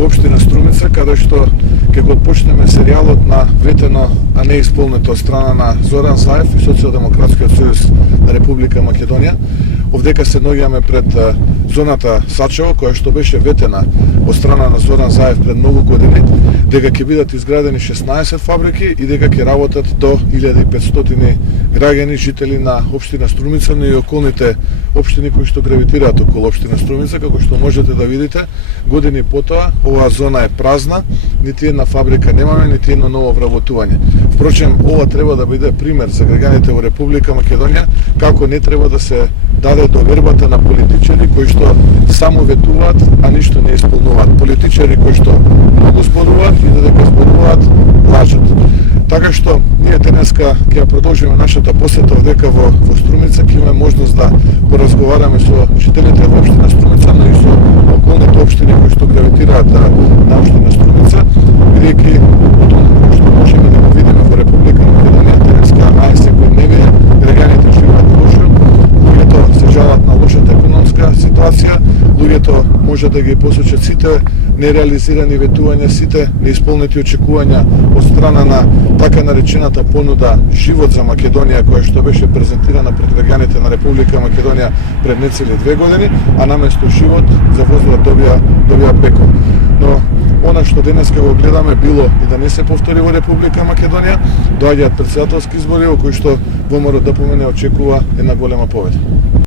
во општина Струмица, каде што ќе го почнеме серијалот на ветено, а не исполнето од страна на Зоран Заев и Социјалдемократскиот сојуз на Република Македонија. Овдека се наоѓаме пред зоната Сачево, која што беше ветена од страна на Зоран Заев пред многу години, дека ќе бидат изградени 16 фабрики и дека ќе работат до 1500 граѓани, жители на општина Струмица, но и околните општини кои што гравитираат околу општина Струмица. Како што можете да видите, години потоа оваа зона е празна, нити една фабрика немаме, нити едно ново вработување. Впрочем, ова треба да биде пример за граѓаните во Република Македонија, како не треба да се даде довербата на политичари кои што само ветуваат, а ништо не исполнуваат. Политичари кои што многу зборуваат и додека зборуваат, лажат. Така што ние денеска ќе продолжиме нашата посета овдека во Струмица, ќе имаме можност да поразговараме со жителите во општина Струмица, но и со околните општини кои што гравитираат на општина Струмица, бидејќи од оно што можеме да го видиме во Република Македонија денеска, а и секојдневие, граѓаните живеат лошо, луѓето се жалат на лошата економска ситуација, луѓето може да ги посочат сите нереализирани ветувања, сите неисполнети очекувања од страна на така наречената понуда Живот за Македонија, која што беше презентирана пред граѓаните на Република Македонија пред нецели 2 години, а наместо живот за возраст добија пеко. Но она што денеска го гледаме било и да не се повтори во Република Македонија, доаѓаат претседателски избори во кои што ВМРО ДПМН очекува една голема победа.